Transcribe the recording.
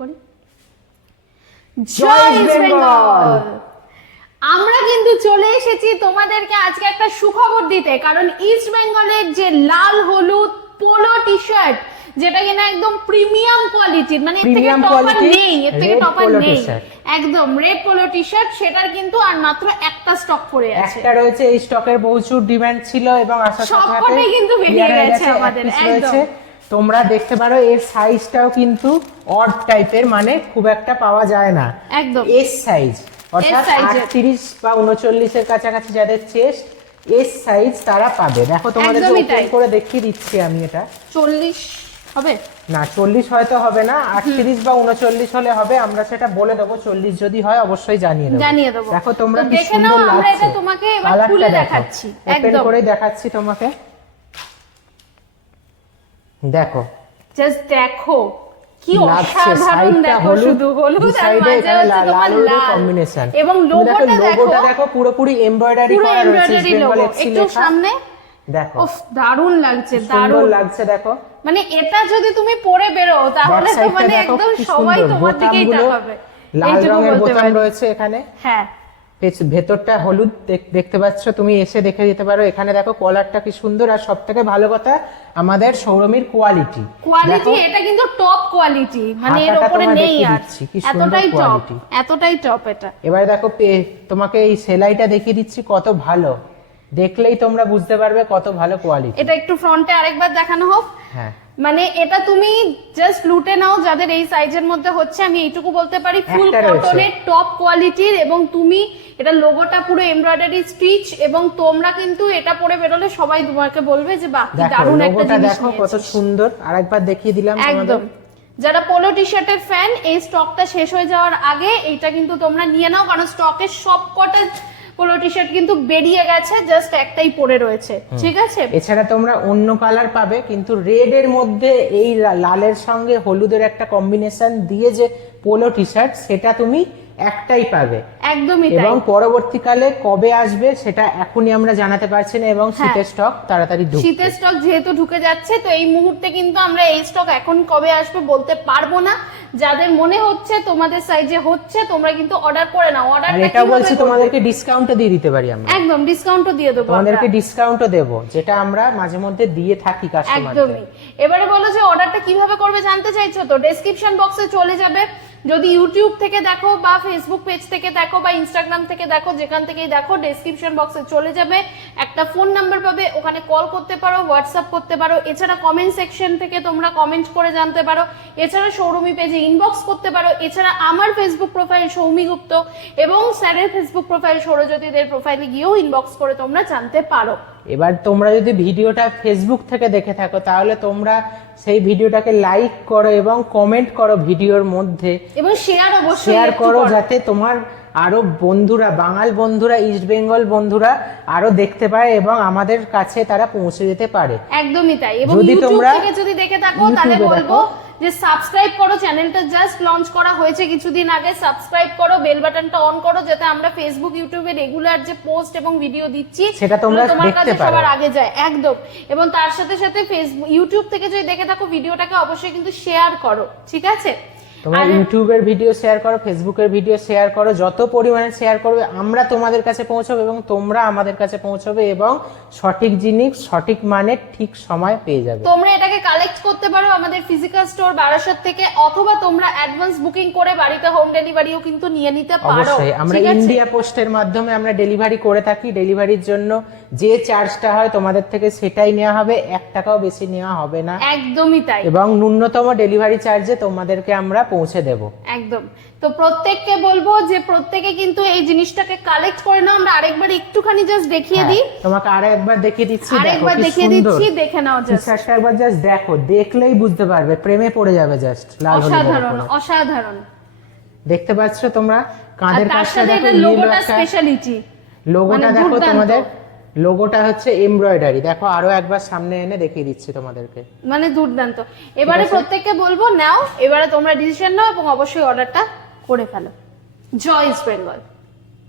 করি। জয় ইস্ট বেঙ্গল। আমরা কিন্তু চলে এসেছি তোমাদেরকে আজকে একটা সুখবর দিতে, কারণ ইস্ট বেঙ্গলের যে লাল হলুদ পোলো টি শার্ট, যেটা কিনা একদম প্রিমিয়াম কোয়ালিটির, মানে এর থেকে টপার নেই, এর থেকে টপার নেই, একদম রেড পোলো টি শার্ট, সেটার কিন্তু আর মাত্র একটা স্টক পড়ে আছে। একটা রয়েছে, এই স্টকের প্রচুর ডিমান্ড ছিল এবং আসার সাথে সবকটাই কিন্তু বেরিয়ে গেছে আমাদের। একদম তোমরা দেখতে পারো এর সাইজটাও কিন্তু অড টাইপের, মানে খুব একটা পাওয়া যায় না। একদম এস সাইজ, অর্থাৎ 38 বা 39 এর কাছাকাছি যাদের চেস্ট, এস সাইজ তারা পাবে। দেখো তোমাদের ওপেন করে দেখিয়ে দিচ্ছি আমি। এটা 40 হবে না, 40 হয়তো হবে না, 38 বা 39 হলে হবে। আমরা সেটা বলে দেবো, 40 যদি হয় অবশ্যই জানিয়ে দেবো। দেখো তোমরা কি সুন্দর লাগছে। আমরা এটা তোমাকে এবার খুলে দেখাচ্ছি, একদম করে দেখাচ্ছি তোমাকে। দেখো, জাস্ট দেখো কি অসাধারণ। দেখো শুধু হলুদ আর মাঝে হচ্ছে তোমার লাল কম্বিনেশন, এবং লোগোটা দেখো পুরোপুরি এমব্রয়ডারি করা রয়েছে বেঙ্গল এক্সি লেখা। একটু সামনে দেখো, উফ দারুণ লাগছে, দারুণ লাগছে। দেখো মানে এটা যদি তুমি পরে বেরো তাহলে তো মানে একদম সবাই তোমার দিকেই তাকাবে। লাল রঙের বোতাম রয়েছে এখানে। হ্যাঁ, ভেতরটা হলুদ দেখতে পাচ্ছ, তুমি এসে দেখে যেতে পারো। এখানে দেখো কলারটা কি সুন্দর, আর সবথেকে ভালো কথা আমাদের সৌরমীর কোয়ালিটি, এটা কিন্তু টপ কোয়ালিটি, মানে এর উপরে নেই আর। এতটাই টপ এটা। এবার দেখো তোমাকে এই সেলাইটা দেখিয়ে দিচ্ছি, কত ভালো, দেখলেই তোমরা বুঝতে পারবে কত ভালো কোয়ালিটি। এটা একটু ফ্রন্টে আরেকবার দেখানো হোক। হ্যাঁ, মানে এটা তুমি জাস্ট লুটে নাও, যাদের এই সাইজের মধ্যে হচ্ছে। আমি এইটুকু বলতে পারি, ফুল কটনের টপ কোয়ালিটির, এবং তুমি এটা লোগোটা পুরো এমব্রয়ডারি স্টিচ, এবং তোমরা কিন্তু এটা পরে বেরোলে সবাই তোমাকে বলবে যে বাহ কি দারুণ একটা জিনিস। দেখো কত সুন্দর, আরেকবার দেখিয়ে দিলাম তোমাদের। যারা পোলো টি শার্টের ফ্যান, এই স্টকটা শেষ হয়ে যাওয়ার আগে এইটা কিন্তু তোমরা নিয়ে নাও, কারণ স্টকের সবকটা পোলো টি শার্ট কিন্তু বেরিয়ে গেছে, জাস্ট একটাই পড়ে রয়েছে। ঠিক আছে, এছাড়া তোমরা অন্য কালার পাবে, কিন্তু রেড এর মধ্যে এই লালের সঙ্গে হলুদের একটা কম্বিনেশন দিয়ে যে পোলো টি শার্ট, সেটা তুমি একটাই পাবে। একদমই তাই। এবং পরবর্তীকালে কবে আসবে সেটা এখনই আমরা জানাতে পারছি না, এবং শীতের স্টক তাড়াতাড়ি ঢুকবে। শীতের স্টক যেহেতু ঢুকে যাচ্ছে, তো এই মুহূর্তে কিন্তু আমরা এই স্টক এখন কবে আসবে বলতে পারবো না। যাদের মনে হচ্ছে তোমাদের সাইজে হচ্ছে, তোমরা কিন্তু অর্ডার করে নাও। অর্ডারটা এটা বলছি তোমাদেরকে ডিসকাউন্টও দিয়ে দিতে পারি আমরা। একদম ডিসকাউন্টও দিয়ে দেবো, তোমাদেরকে ডিসকাউন্টও দেব, যেটা আমরা মাঝে মধ্যে দিয়ে থাকি কাস্টমারদের। একদমই। এবারে বলো যে অর্ডারটা কিভাবে করবে জানতে চাইছো, তো ডেসক্রিপশন বক্সে চলে যাবে। যদি ইউটিউব থেকে দেখো বা ফেসবুক পেজ থেকে দেখো বা ইনস্টাগ্রাম থেকে দেখো, যেখান থেকেই দেখো, ডেসক্রিপশন বক্সে চলে যাবে, একটা ফোন নাম্বার পাবে, ওখানে কল করতে পারো, হোয়াটসঅ্যাপ করতে পারো। এছাড়া কমেন্ট সেকশন থেকে তোমরা কমেন্ট করে জানতে পারো। এছাড়া সৌরমী পেজে ইনবক্স করতে পারো। এছাড়া আমার ফেসবুক প্রোফাইল সৌমি গুপ্ত এবং স্যারের ফেসবুক প্রোফাইল সৌরজ্যোতিদের প্রোফাইলে গিয়েও ইনবক্স করে তোমরা জানতে পারো। এবার তোমরা যদি ভিডিওটা ফেসবুক থেকে দেখে থাকো, তাহলে তোমরা সেই ভিডিওটাকে লাইক করো এবং কমেন্ট করো ভিডিওর মধ্যে, এবং শেয়ার করো, যাতে তোমার আরো বন্ধুরা, বাঙাল বন্ধুরা, ইস্ট বেঙ্গল বন্ধুরা আরো দেখতে পায় এবং আমাদের কাছে তারা পৌঁছে যেতে পারে। একদমই তাই। এবং ইউটিউব থেকে যদি দেখে থাকো, তাহলে বলবো যে সাবস্ক্রাইব করো। চ্যানেলটা জাস্ট লঞ্চ করা হয়েছে কিছুদিন আগে, সাবস্ক্রাইব করো, বেল বাটনটা অন করো, যাতে আমরা ফেসবুক ইউটিউবে রেগুলার যে পোস্ট এবং ভিডিও দিচ্ছি সেটা তোমরা তোমার দেখতে কাছে পারো, সবার আগে যায়। একদম। এবং তার সাথে সাথে ফেসবুক ইউটিউব থেকে যদি দেখে থাকো, ভিডিওটাকে অবশ্যই কিন্তু শেয়ার করো। ঠিক আছে, তোমরা ইউটিউবের ভিডিও শেয়ার করো, ফেসবুকের ভিডিও শেয়ার করো, যত পরিমাণে শেয়ার করবে আমরা তোমাদের কাছে পৌঁছাবো এবং তোমরা আমাদের কাছে পৌঁছাবে, এবং সঠিক জিনিস সঠিক মানে ঠিক সময় পেয়ে যাবে। তোমরা এটাকে কালেক্ট করতে পারো আমাদের ফিজিক্যাল স্টোর বারাসাত থেকে, অথবা তোমরা অ্যাডভান্স বুকিং করে বাড়িতে হোম ডেলিভারিও কিন্তু নিয়ে নিতে পারো। অবশ্যই আমরা ইন্ডিয়া পোস্টের মাধ্যমে আমরা ডেলিভারি করে থাকি। ডেলিভারির জন্য যে চার্জটা হয় তোমাদের থেকে সেটাই নেওয়া হবে, 1 টাকাও বেশি নেওয়া হবে না। একদমই তাই। এবং ন্যূনতম ডেলিভারি চার্জে তোমাদেরকে আমরা পৌঁছে দেব। একদম। তো প্রত্যেককে বলবো যে প্রত্যেকে কিন্তু এই জিনিসটাকে কালেক্ট করে নাও। আমরা আরেকবার একটুখানি জাস্ট দেখিয়ে দিই, তোমাকে আরেকবার দেখিয়ে দিচ্ছি, আরেকবার দেখিয়ে দিচ্ছি, দেখে নাও জাস্ট। টি-শার্টটা একবার জাস্ট দেখো, দেখলেই বুঝতে পারবে, প্রেমে পড়ে যাবে জাস্ট। লাল হলুদ, অসাধারণ অসাধারণ। দেখতে পাচ্ছ তোমরা, কাঁধের কাছে দেখো লোগোটা স্পেশালিটি, লোগোটা দেখো তোমাদের, লোগোটা হচ্ছে এমব্রয়ডারি। দেখো আরো একবার সামনে এনে দেখিয়ে দিচ্ছি তোমাদেরকে, মানে দুর্দান্ত। এবারে প্রত্যেককে বলবো নাও, এবারে তোমরা ডিসিশন নাও এবং অবশ্যই অর্ডারটা করে ফেলো। জয় ইস্ট বেঙ্গল।